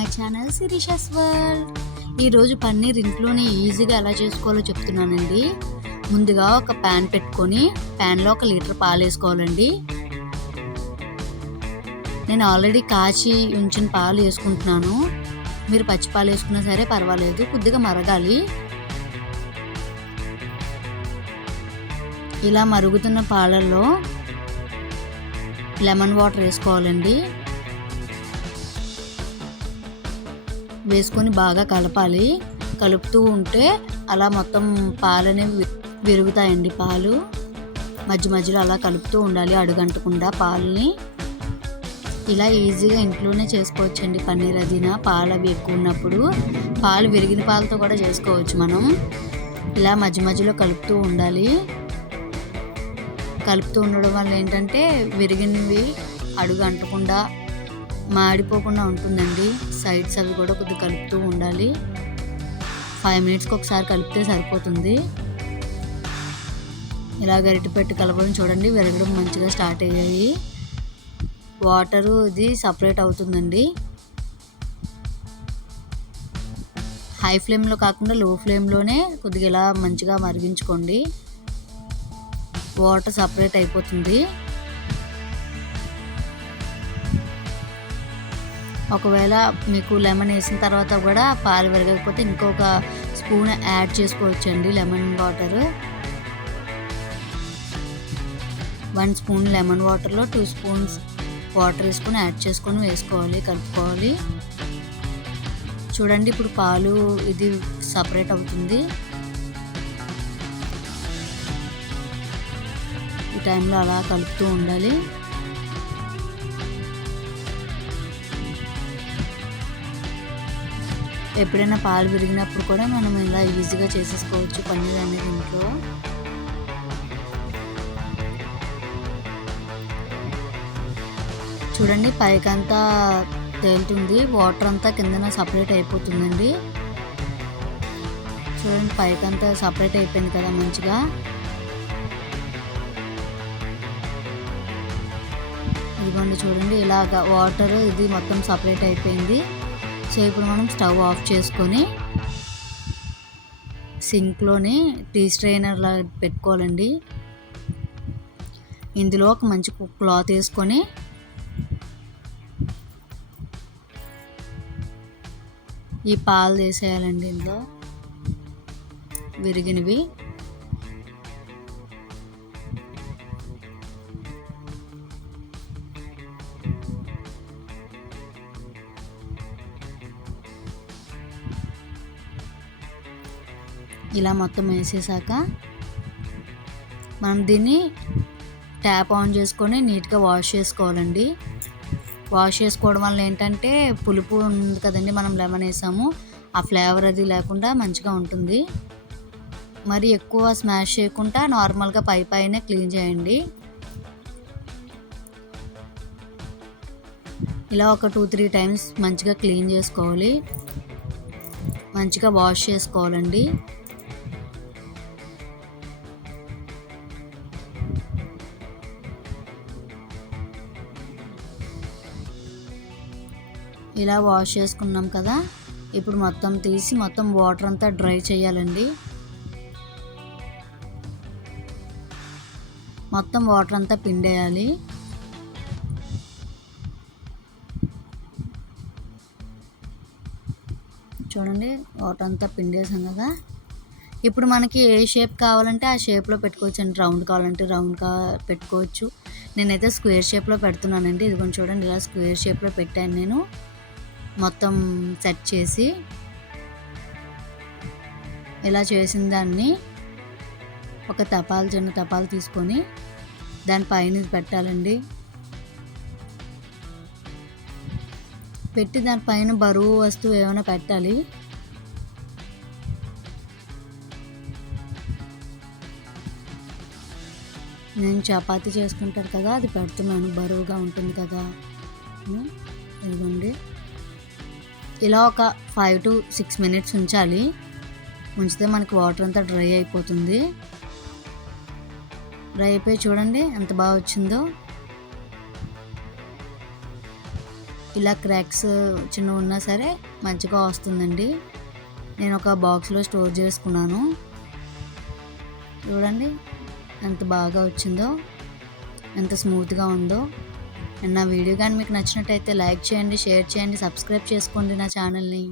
My channel Sirisha's world. ఈరోజు పన్నీర్ ఇంట్లోనే ఈజీగా ఎలా చేసుకోవాలో చెప్తున్నానండి. ముందుగా ఒక ప్యాన్ పెట్టుకొని ప్యాన్లో 1 లీటర్ పాలు వేసుకోవాలండి. నేను ఆల్రెడీ కాచి ఉంచిన పాలు వేసుకుంటున్నాను. మీరు పచ్చి పాలు వేసుకున్నా సరే పర్వాలేదు. కొద్దిగా మరగాలి. ఇలా మరుగుతున్న పాలల్లో లెమన్ వాటర్ వేసుకోవాలండి. వేసుకొని బాగా కలపాలి. కలుపుతూ ఉంటే అలా మొత్తం పాలనేవి విరుగుతాయండి. పాలు మధ్య మధ్యలో అలా కలుపుతూ ఉండాలి, అడుగంటకుండా పాలని. ఇలా ఈజీగా ఇంట్లోనే చేసుకోవచ్చండి పన్నీర్. అదినా పాలు అవి ఎక్కువ ఉన్నప్పుడు పాలు విరిగిన పాలతో కూడా చేసుకోవచ్చు మనం. ఇలా మధ్య మధ్యలో కలుపుతూ ఉండాలి. కలుపుతూ ఉండడం వల్ల ఏంటంటే విరిగినవి అడుగు అంటకుండా మాడిపోకుండా ఉంటుందండి. సైడ్స్ అవి కూడా కొద్దిగా కలుపుతూ ఉండాలి. 5 మినిట్స్కి ఒకసారి కలిపితే సరిపోతుంది. ఇలా గరిటె పెట్టి కలపడం చూడండి, విరగడం మంచిగా స్టార్ట్ అయ్యాయి. వాటరు ఇది సపరేట్ అవుతుందండి. హై ఫ్లేమ్లో కాకుండా లో ఫ్లేమ్లోనే కొద్దిగా ఇలా మంచిగా మరిగించుకోండి. వాటర్ సపరేట్ అయిపోతుంది. ఒకవేళ మీకు లెమన్ వేసిన తర్వాత కూడా పాలు విరగకపోతే ఇంకొక స్పూన్ యాడ్ చేసుకోవచ్చండి లెమన్ వాటర్. 1 స్పూన్ లెమన్ వాటర్లో 2 స్పూన్స్ వాటర్ వేసుకొని యాడ్ చేసుకొని కలుపుకోవాలి. చూడండి ఇప్పుడు పాలు ఇది సపరేట్ అవుతుంది. ఈ టైంలో అలా కలుపుతూ ఉండాలి. ఎప్పుడైనా పాలు విరిగినప్పుడు కూడా మనం ఇలా ఈజీగా చేసేసుకోవచ్చు పన్నీర్ అనేది ఇంట్లో. చూడండి పైకంతా తేలుతుంది, వాటర్ అంతా కిందన సపరేట్ అయిపోతుందండి. చూడండి పైకంతా సపరేట్ అయిపోయింది కదా మంచిగా. ఇదిగోండి చూడండి ఇలాగా వాటర్ ఇది మొత్తం సపరేట్ అయిపోయింది. సో ఇప్పుడు మనం స్టవ్ ఆఫ్ చేసుకొని సింక్లోని టీ స్ట్రైనర్ లాగా పెట్టుకోవాలండి. ఇందులో ఒక మంచి క్లాత్ వేసుకొని ఈ పాలు వేసేయాలండి. ఇందులో విరిగినవి ఇలా మొత్తం వేసేసాక మనం దీన్ని ట్యాప్ ఆన్ చేసుకొని నీట్గా వాష్ చేసుకోవాలండి. వాష్ చేసుకోవడం వల్ల ఏంటంటే పులుపు ఉంది కదండి, మనం లెమన్ వేసాము, ఆ ఫ్లేవర్ అది లేకుండా మంచిగా ఉంటుంది. మరి ఎక్కువ స్మాష్ చేయకుండా నార్మల్గా పైనే క్లీన్ చేయండి. ఇలా ఒక 2-3 టైమ్స్ మంచిగా క్లీన్ చేసుకోవాలి, మంచిగా వాష్ చేసుకోవాలండి. ఇలా వాష్ చేసుకున్నాం కదా, ఇప్పుడు మొత్తం తీసి మొత్తం వాటర్ అంతా డ్రై చేయాలండి. మొత్తం వాటర్ అంతా పిండేయాలి. చూడండి వాటర్ అంతా పిండేసాం కదా. ఇప్పుడు మనకి ఏ షేప్ కావాలంటే ఆ షేప్లో పెట్టుకోవచ్చు అండి. రౌండ్ కావాలంటే రౌండ్గా పెట్టుకోవచ్చు. నేనైతే స్క్వేర్ షేప్లో పెడుతున్నానండి. ఇదిగోండి చూడండి ఇలా స్క్వేర్ షేప్లో పెట్టాను నేను. మొత్తం సెట్ చేసి ఇలా చేసిన దాన్ని ఒక చిన్న తపాలు తీసుకొని దానిపైన పెట్టాలండి. పెట్టి దానిపైన బరువు వస్తువు ఏమైనా పెట్టాలి. నేను చపాతీ చేసుకుంటారు కదా, అది పెడుతున్నాను, బరువుగా ఉంటుంది కదా. ఇదిగోండి ఇలా ఒక 5 to 6 మినిట్స్ ఉంచాలి. ఉంచితే మనకి వాటర్ అంతా డ్రై అయిపోతుంది. డ్రై అయిపోయి చూడండి ఎంత బాగా వచ్చిందో. ఇలా క్రాక్స్ చిన్నగా ఉన్నా సరే మంచిగా వస్తుందండి. నేను ఒక బాక్స్లో స్టోర్ చేసుకున్నాను. చూడండి ఎంత బాగా వచ్చిందో, ఎంత స్మూత్గా ఉందో. నా వీడియో కానీ మీకు నచ్చినట్టయితే లైక్ చేయండి, షేర్ చేయండి, సబ్స్క్రైబ్ చేసుకోండి నా ఛానల్ని.